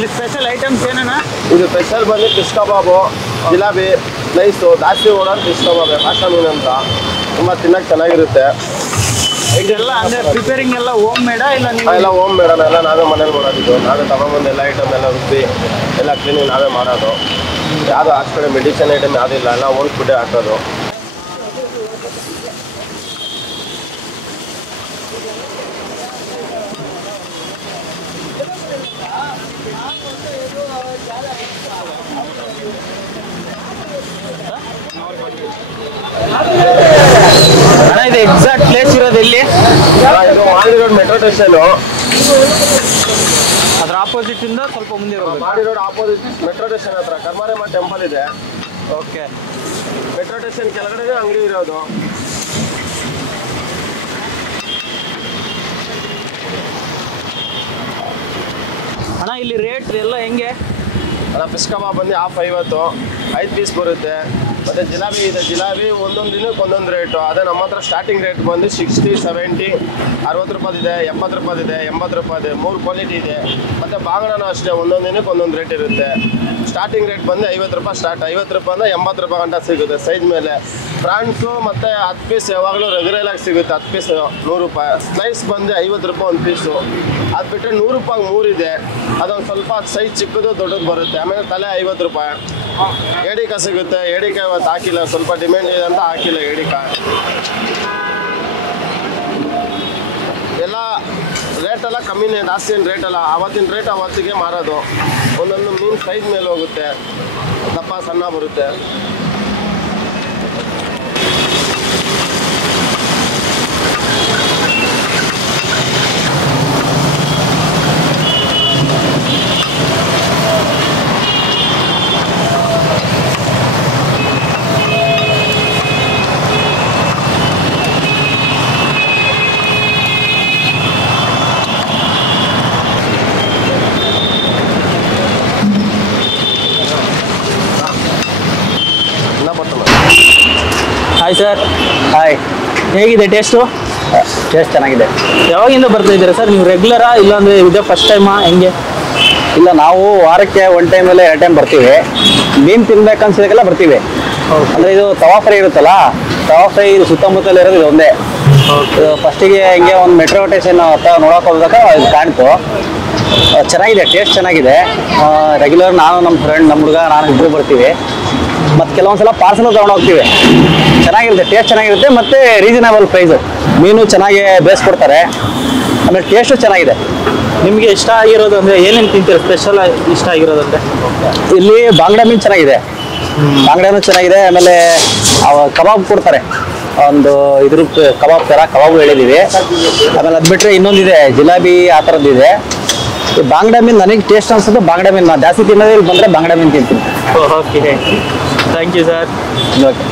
ಇಲ್ಲಿ special items ಏನಣ್ಣ? ಇದು ಸ್ಪೆಷಲ್ ಬಂದು ಫಿಶ್ ಕಬಾಬು, ಜಿಲಾಬಿ, ಸ್ಲೈಸು, ಜಾಸ್ತಿ ಓಡೋದು ಫಿಶ್ ಕಬಾಬ್, ಪಾಷಾ ಮೀನು ಅಂತ. ತುಂಬ ತಿನ್ನಕ್ಕೆ ಚೆನ್ನಾಗಿರುತ್ತೆ. ಇದೆಲ್ಲ ಅಂದರೆ ಪ್ರಿಪೇರಿಂಗ್ ಎಲ್ಲ ಹೋಮ್ ಮೇಡಾ ಇಲ್ಲ ಎಲ್ಲ ಹೋಮ್ ಮೇಡಮ್, ಎಲ್ಲ ನಾವೇ ಮನೇಲಿ ಮಾಡೋದು. ನಾವೇ ತಗೊಂಬಂದು ಎಲ್ಲ ಐಟಮ್ ಎಲ್ಲ ರುಬ್ಬಿ ಎಲ್ಲ ಕ್ಲೀನಿಂಗ್ ನಾವೇ ಮಾಡೋದು. ಯಾವುದು ಆ ಕಡೆ ಮೆಡಿಸಿನ್ ಐಟಮ್ ಯಾವುದಿಲ್ಲ, ಎಲ್ಲ ಓನ್ ಫುಡ್ಡೇ ಹಾಕೋದು. ಅಣ್ಣ ಇದು ಎಕ್ಸಾಕ್ಟ್ ಪ್ಲೇಸ್ ಇರೋದು ಎಲ್ಲಿ? ಇದು ಮಾಗಡಿ ರೋಡ್ ಮೆಟ್ರೋ ಸ್ಟೇಷನು. ಅದ್ರ ಆಪೋಸಿಟ್ ಇಂದ ಸ್ವಲ್ಪ ಮುಂದೆ ಬರಬೇಕು. Magadi road opposite metro station ಹತ್ರ ಕರ್ಮಾರಮ್ಮ ಟೆಂಪಲ್ ಇದೆ. ಓಕೆ. ಮೆಟ್ರೋ ಸ್ಟೇಷನ್ ಕೆಳಗಡೆ ಅಂಗಡಿ ಇರೋದು. ಅಣ್ಣ ಇಲ್ಲಿ ರೇಟ್ ಎಲ್ಲ ಹೆಂಗೆ? ಅಲ್ಲ ಫಿಶ್ ಕಬಾಬ್ ಬಂದು ಹಾಫ್ 50, 5 ಪೀಸ್ ಬರುತ್ತೆ. ಮತ್ತು ಜಿಲಾಬಿ ಇದೆ. ಜಿಲಾಬಿ ಒಂದೊಂದು ದಿನಕ್ಕೆ ಒಂದೊಂದು ರೇಟು. ಅದೇ ನಮ್ಮ ಹತ್ರ ಸ್ಟಾರ್ಟಿಂಗ್ ರೇಟ್ ಬಂದು 60, 70, 60 ರೂಪಾಯಿದೆ, 70 ರೂಪಾಯಿದೆ, 80 ರೂಪಾಯಿದೆ. 3 ಕ್ವಾಲಿಟಿ ಇದೆ. ಮತ್ತು ಬಾಂಗಡನೂ ಅಷ್ಟೇ, ಒಂದೊಂದು ದಿನಕ್ಕೆ ಒಂದೊಂದು ರೇಟ್ ಇರುತ್ತೆ. ಸ್ಟಾರ್ಟಿಂಗ್ ರೇಟ್ ಬಂದು 50 ರೂಪಾಯಿ ಸ್ಟಾರ್ಟ್. 50 ರೂಪಾಯಿಂದ 80 ರೂಪಾಯಿ ಗಂಟ ಸಿಗುತ್ತೆ ಸೈಜ್ ಮೇಲೆ. ಫ್ರಾನ್ಸು ಮತ್ತು 10 ಪೀಸ್ ಯಾವಾಗಲೂ ರೆಗ್ಯುಲರಾಗಿ ಸಿಗುತ್ತೆ. 10 ಪೀಸ್ 100 ರೂಪಾಯಿ. ಸ್ಲೈಸ್ ಬಂದು 50 ರೂಪಾಯಿ ಒಂದು ಪೀಸು. ಅದು ಬಿಟ್ಟರೆ 100 ರೂಪಾಯಿಗೆ 3 ಇದೆ. ಅದೊಂದು ಸ್ವಲ್ಪ ಸೈಜ್ ಚಿಕ್ಕದು ದೊಡ್ಡದು ಬರುತ್ತೆ. ಆಮೇಲೆ ತಲೆ 50 ರೂಪಾಯಿ. ಏಡಿಕಾಯಿ ಸಿಗುತ್ತೆ. ಏಡಿಕಾಯಿ ಇವತ್ತು ಹಾಕಿಲ್ಲ, ಸ್ವಲ್ಪ ಡಿಮ್ಯಾಂಡ್ ಇದೆ ಅಂತ ಹಾಕಿಲ್ಲ ಏಡಿಕಾಯಿ. ಎಲ್ಲ ರೇಟೆಲ್ಲ ಕಮ್ಮಿನೇ, ಜಾಸ್ತಿ ಏನು ರೇಟಲ್ಲ. ಆವತ್ತಿನ ರೇಟ್ ಅವತ್ತಿಗೆ ಮಾರೋದು. ಒಂದೊಂದು ಮೀನು ಸೈಜ್ ಮೇಲೆ ಹೋಗುತ್ತೆ, ದಪ್ಪ ಸಣ್ಣ ಬರುತ್ತೆ. Hi sir. ಹಾಯ್. ಹೇಗಿದೆ ಟೇಸ್ಟು? ಟೇಸ್ಟ್ ಚೆನ್ನಾಗಿದೆ. ಯಾವಾಗಿಂದ ಬರ್ತಾ ಇದ್ದೀರಾ ಸರ್ ನೀವು? ರೆಗ್ಯುಲರಾ ಇಲ್ಲಾಂದರೆ ಇದೇ ಫಸ್ಟ್ ಟೈಮಾ ಹೆಂಗೆ? ಇಲ್ಲ, ನಾವು ವಾರಕ್ಕೆ 1 ಟೈಮಲ್ಲಿ 2 ಟೈಮ್ ಬರ್ತೀವಿ. ಮೀನು ತಿನ್ಬೇಕನ್ಸಿದಾಗೆಲ್ಲ ಬರ್ತೀವಿ. ಅಂದರೆ ಇದು ತವಾ ಫ್ರೈ ಇರುತ್ತಲ್ಲ, ತವಾ ಫ್ರೈ ಇದು ಸುತ್ತಮುತ್ತಲ ಇರೋದು ಇದು ಒಂದೇ. ಫಸ್ಟಿಗೆ ಹಿಂಗೆ ಒಂದು ಮೆಟ್ರೋ ಸ್ಟೇಷನ್ ಹತ್ರ ನೋಡೋಕೆ ಹೋದಾಗ ಇದು ಕಾಣ್ತು. ಚೆನ್ನಾಗಿದೆ, ಟೇಸ್ಟ್ ಚೆನ್ನಾಗಿದೆ. ರೆಗ್ಯುಲರ್ ನಾನು ನಮ್ಮ ಫ್ರೆಂಡ್, ನಮ್ಮ ಹುಡುಗ, ನಾನು ಇಬ್ಬರು ಬರ್ತೀವಿ. ಮತ್ತು ಕೆಲವೊಂದ್ಸಲ ಪಾರ್ಸಲ್ ತೊಗೊಂಡು ಹೋಗ್ತೀವಿ. ಚೆನ್ನಾಗಿರುತ್ತೆ, ಟೇಸ್ಟ್ ಚೆನ್ನಾಗಿರುತ್ತೆ ಮತ್ತು ರೀಸನಬಲ್ ಪ್ರೈಸು. ಮೀನು ಚೆನ್ನಾಗಿ ಬೇಯಿಸ್ಕೊಡ್ತಾರೆ, ಆಮೇಲೆ ಟೇಸ್ಟು ಚೆನ್ನಾಗಿದೆ. ನಿಮಗೆ ಇಷ್ಟ ಆಗಿರೋದು ಅಂದರೆ ಏನೇನು ತಿಂತೀರಾ? ಸ್ಪೆಷಲ್ ಇಷ್ಟ ಆಗಿರೋದು ಅಂದರೆ ಇಲ್ಲಿ ಬಾಂಗ್ಡಾ ಮೀನು ಚೆನ್ನಾಗಿದೆ, ಬಾಂಗ್ಡಾನು ಚೆನ್ನಾಗಿದೆ. ಆಮೇಲೆ ಕಬಾಬ್ ಕೊಡ್ತಾರೆ, ಒಂದು ಇದ್ರ ಕಬಾಬ್ ಥರ ಕಬಾಬ್ ಹೇಳಿದ್ದೀವಿ. ಆಮೇಲೆ ಅದು ಬಿಟ್ಟರೆ ಇನ್ನೊಂದಿದೆ ಜಿಲಾಬಿ, ಆ ಥರದ್ದಿದೆ. ಬಾಂಗ್ಡಾ ಮೀನು ನನಗೆ ಟೇಸ್ಟ್ ಅನ್ಸುತ್ತೆ. ಬಾಂಗ್ಡಾ ಮೀನು ನಾನು ಜಾಸ್ತಿ ತಿನ್ನೋದು ಇಲ್ಲಿ ಬಂದರೆ ಬಾಂಗ್ಡಾ ಮೀನು ತಿಂತೀನಿ. Okay, thank you sir. Okay.